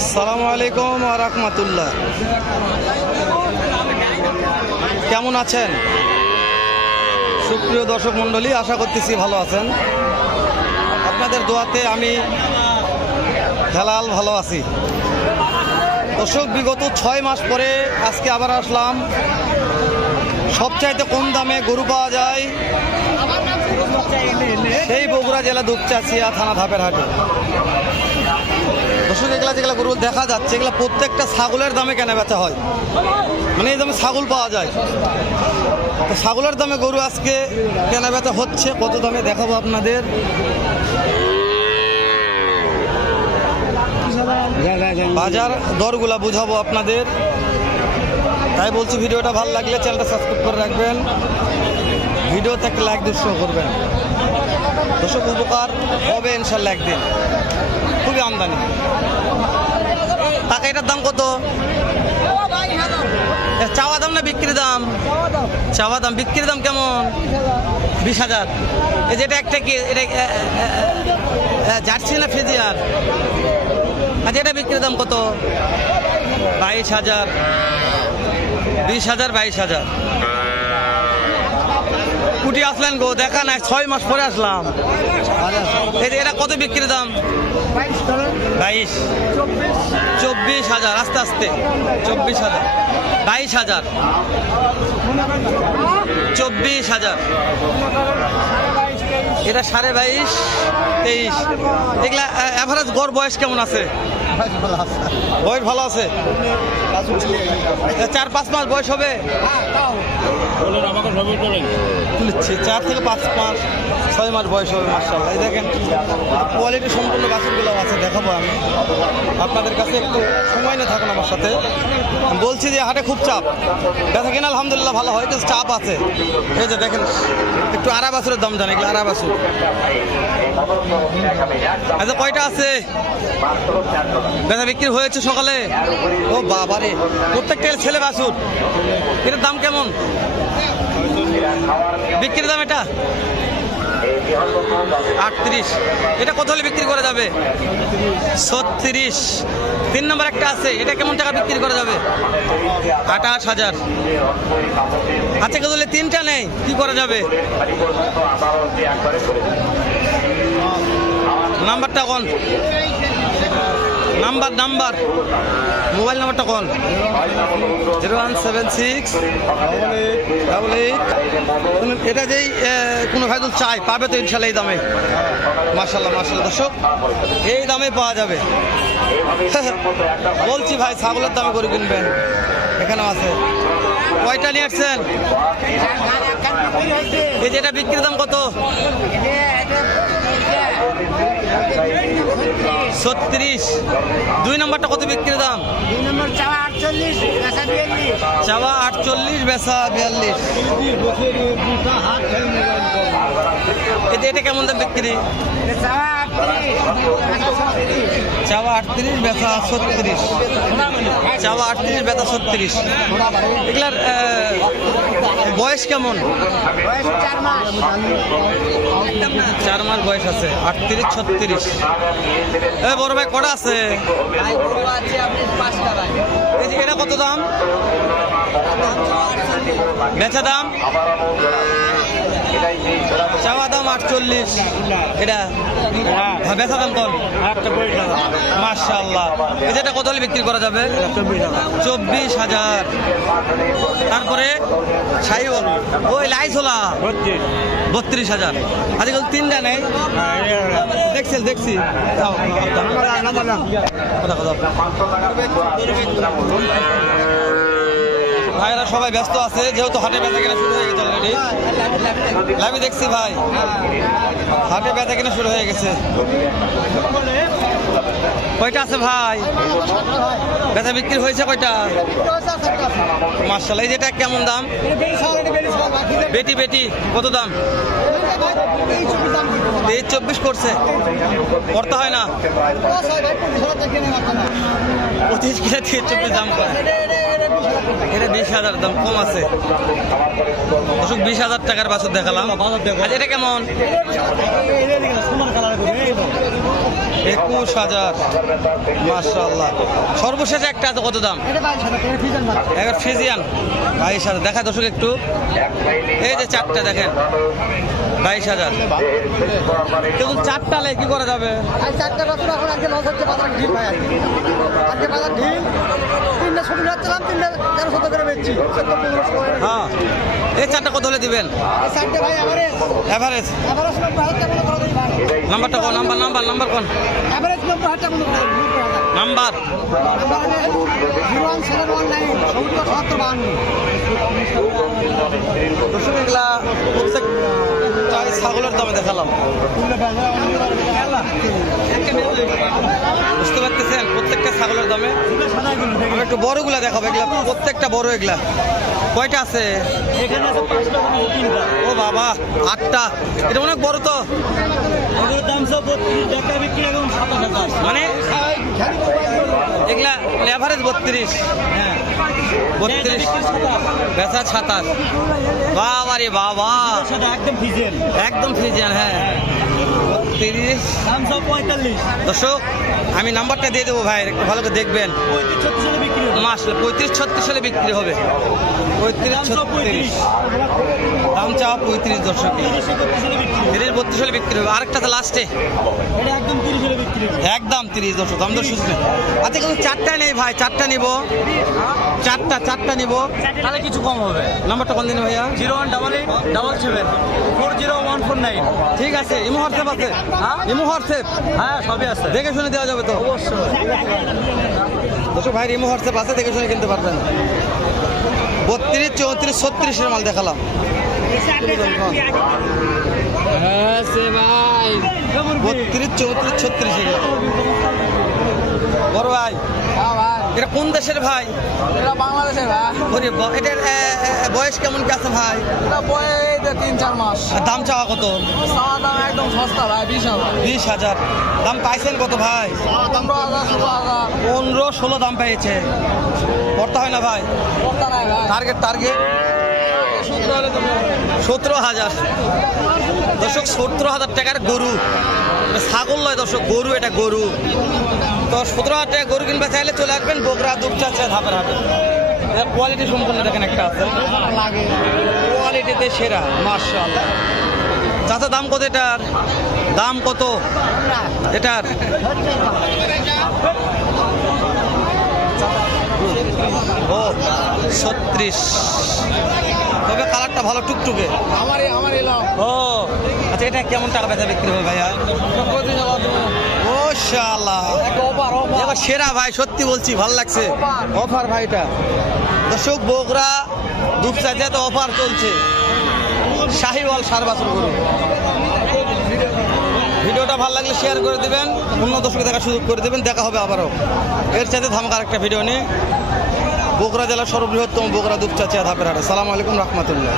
আসসালামু আলাইকুম ওয়া রাহমাতুল্লাহ। কেমন আছেন সুপ্রিয় দর্শক মণ্ডলী? আশা করতেছি ভালো আছেন। আপনাদের দোয়াতে আমি হেলাল ভালো আছি। দর্শক, বিগত 6 মাস পরে আজকে আবার আসলাম। সবচাইতে কম দামে গরু পাওয়া যায় সেই বগুড়া জেলা দুপচাচিয়া থানা ধাপের হাটে। দর্শক, যেগুলো গরু দেখা যাচ্ছে এগুলো প্রত্যেকটা ছাগলের দামে কেনা বেচা হয়, মানে এই দামে ছাগল পাওয়া যায়। তো ছাগলের দামে গরু আজকে কেনা বেচা হচ্ছে। কত দামে দেখাবো আপনাদের। বাজার দরগুলা বুঝাবো আপনাদের। তাই বলছি, ভিডিওটা ভালো লাগলে চ্যানেলটা সাবস্ক্রাইব করে রাখবেন, ভিডিওতে একটা লাইক দিয়ে শো করবেন। দর্শক, উপকার হবে ইনশাল্লাহ একদিন। খুবই আমদানি। টাকা এটার দাম কত? চাওয়া দাম না বিক্রি দাম? চাওয়া দাম। বিক্রির দাম কেমন? 20,000। এই যেটা একটা কি এটা জার্সি না ফ্রিজিয়ার? আচ্ছা, এটা বিক্রির দাম কত? 22,000। 20,000, 22,000। কুটি আসলেন গো, দেখা নাই, 6 মাস পরে আসলাম। এটা কত বিক্রির দাম? 22, 24,000। আস্তে আস্তে 24,000, 22,000, 24,000। এটা 22.5, 23। এগুলা অ্যাভারেজ গড় বয়স কেমন আছে? বয়স ভালো আছে। 4-5 মাস বয়স হবে। 4 থেকে 5 মাস, 6 মাস বয়স হবে। মাশাআল্লাহ। এই দেখেন কোয়ালিটি সম্পূর্ণ বাছুরগুলো আছে, দেখাবো আমি আপনাদের কাছে। একটু সময় নিয়ে থাকুন আমার সাথে। বলছি যে হাটে খুব চাপ, দেখা কিনা আলহামদুলিল্লাহ ভালো হয়, কিন্তু চাপ আছে। এই যে দেখেন, একটু আড়া বাছুরের দাম জানি। এগুলো আড়া বাছুর। আচ্ছা, কয়টা আছে? বেচা বিক্রি হয়েছে সকালে? ও বাবারে, প্রত্যেকটা ছেলে বাছুর। এটার দাম কেমন বিক্রির দাম? এটা 38। এটা কত হলে বিক্রি করা যাবে? 36। 3 নম্বর একটা আছে, এটা কেমন টাকা বিক্রি করা যাবে? 28,000। আচ্ছা, কত হলে 3টা নেই, কি করা যাবে? নাম্বারটা কোন? নাম্বার মোবাইল নাম্বারটা কোন? 017688। এটা যেই কোনো ভাইদুল চাই পাবে তো ইনশাল্লাহ এই দামে। মাশাল্লাহ মাশাল্লাহ। দর্শক, এই দামে পাওয়া যাবে। বলছি ভাই, ছাগলের দামে গরু কিনবেন, এখানেও আছে। কয়টা নিয়ে আসছেন? এই যে এটা বিক্রির দাম কত? 36। 2 নম্বরটা কত বিক্রির দাম? 2 নম্বর চাওয়া 48, বেচা 42। চাওয়া 48, বেচা 42। এটা কেমন দাম বিক্রি? চাওয়া 38, বেচা 36। চাওয়া 38, বেচা 36। এগুলার বয়স কেমন? 4 মাস বয়স আছে। 38, 36। বড় ভাই কটা আছে? এটা কত দাম? বেচা দাম? চাওয়া দাম 48। এটা বেচা দাম কত? মাশাআল্লাহ। এটা কত হলে বিক্রি করা যাবে? 24,000। তারপরে সাইওয়াল, ওই লাইসোলা 32,000। আজকাল 3টা নেই, দেখছি। ভাইরা সবাই ব্যস্ত আছে, যেহেতু হাটে বেচা কেনা শুরু হয়ে গেছে অলরেডি। লাইভে দেখছি ভাই, হাটে বেচা কেনা শুরু হয়ে গেছে। কয়টা আছে ভাই? বেচা বিক্রি হয়েছে কয়টা? মাশাআল্লাহ। এই যেটা কেমন দাম? বেটি কত দাম? 23-24 করছে। করতে হয় না? 25 কিনা 24 দাম করে। এটা 20,000 দাম কম আছে দর্শক। 20,000 টাকার বাছুর দেখালাম। আজ এটা কেমন? 21,000 মাশাআল্লাহ। সর্বশেষ একটা আছে, কত দাম? এবার ফ্রিজিয়ান 22,000 দেখা দর্শক একটু। এই যে চারটা দেখেন 22,000। কেবল চারটা লে কি করা যাবে? চারটে বছর এখন আজকে লস হচ্ছে, বাজার ঢিল ভাই। আজকে বাজার ঢিল, 3টা ছবি রাখছিলাম, 3টা 1300 করে বেচছি। হ্যাঁ, এই চারটা কত হলে দিবেন? চারটে ভাই এভারেজ এভারেজ 90,000 টাকা করে দিই ভাই। নাম্বারটা কোন? নাম্বার কোন? এভারেজ 90,000 টাকা করে দিই। নাম্বার নাম্বার হলে 01719 70 দর্শক এগুলা প্রত্যেক ছাগলের দামে দেখালাম। বুঝতে পারতেছেন প্রত্যেকটা ছাগলের দামে। আমি একটু বড়গুলা দেখাবো, এগুলা প্রত্যেকটা বড়। এগুলা কয়টা আছে? ও বাবা 8টা। এটা অনেক বড় তো, মানে এগুলা এভারেজ 32। 32 বেচা 27। বাবা রে বাবা, একদম ফ্রিজিয়ান। হ্যাঁ 32। দর্শক আমি নাম্বারটা দিয়ে দেবো ভাই, একটু ভালো করে দেখবেন। মাসলে 35-36 সালে বিক্রি হবে। 35-36 দাম চাওয়া 35 দর্শক। 30-32 সালে বিক্রি হবে। আরেকটা তো লাস্টে একদম 30 দর্শক। দাম দর শুনছেন? আচ্ছা কিন্তু চারটা নেই ভাই, চারটা নিব। চারটা নিব, তাহলে কিছু কম হবে। নাম্বারটা কোন দিন ভাইয়া? 018877400149। ঠিক আছে। ইমো হোয়াটসঅ্যাপ আছে? Imo WhatsApp? হ্যাঁ সবই আছে। দেখে শুনে দেওয়া যাবে তো? অবশ্যই। দর্শক ভাই ইমো হোয়াটসঅ্যাপ আছে, দেখে শুনে কিনতে পারবেন। 32, 34, 36 মাল দেখালাম। হ্যাঁ সে ভাই 32, 34, 36 এগুলো। বড় ভাই হ্যাঁ ভাই, এটা কোন দেশের ভাই? এটা বাংলাদেশের ভাই। এটার বয়স কেমন কি আছে ভাই? এটা বয়স 3-4 মাস। আর দাম চাওয়া কত? চাওয়া দাম একদম সস্তা ভাই, 20,000। 20,000। দাম পাইছেন কত ভাই? 15,000 16,000। 15-16 দাম পেয়েছে। করতে হয় না ভাই? কোনটা নাই ভাই? টার্গেট 17,000। দর্শক 17,000 টাকার গরু, এটা ছাগল নয় দর্শক, গরু। এটা গরু তো 17,000 টাকা গরু কিনবে চাইলে চলে আসবেন বগুড়া দুপচাঁচা ধাপের হাটে। এর কোয়ালিটি সম্পূর্ণ দেখেন একটা আছে, কোয়ালিটিতে সেরা মাশাআল্লাহ। চাচা দাম কত এটার? দাম কত এটার? ও 36। তবে কালারটা ভালো টুকটুকে। আমার এলাম ও আচ্ছা, এটা কেমন টাকা বেচা বিক্রি হবে ভাইয়া? ও শালা এবার সেরা ভাই, সত্যি বলছি ভালো লাগছে। অফার ভাই এটা দর্শক, বগুড়া দুপচাঁচা তো অফার চলছে। শাহিওয়াল 4 বছর গরু। ভিডিওটা ভালো লাগলে শেয়ার করে দেবেন, অন্য দর্শকে দেখার সুযোগ করে দেবেন। দেখা হবে আবারও এর সাথে ধামাকার একটা ভিডিও নিয়ে। বগুড়া জেলার সর্ববৃহত্তম বগুড়া দুপচাঁচা ধাপের হাটে। সালামু আলাইকুম রহমতুল্লাহ।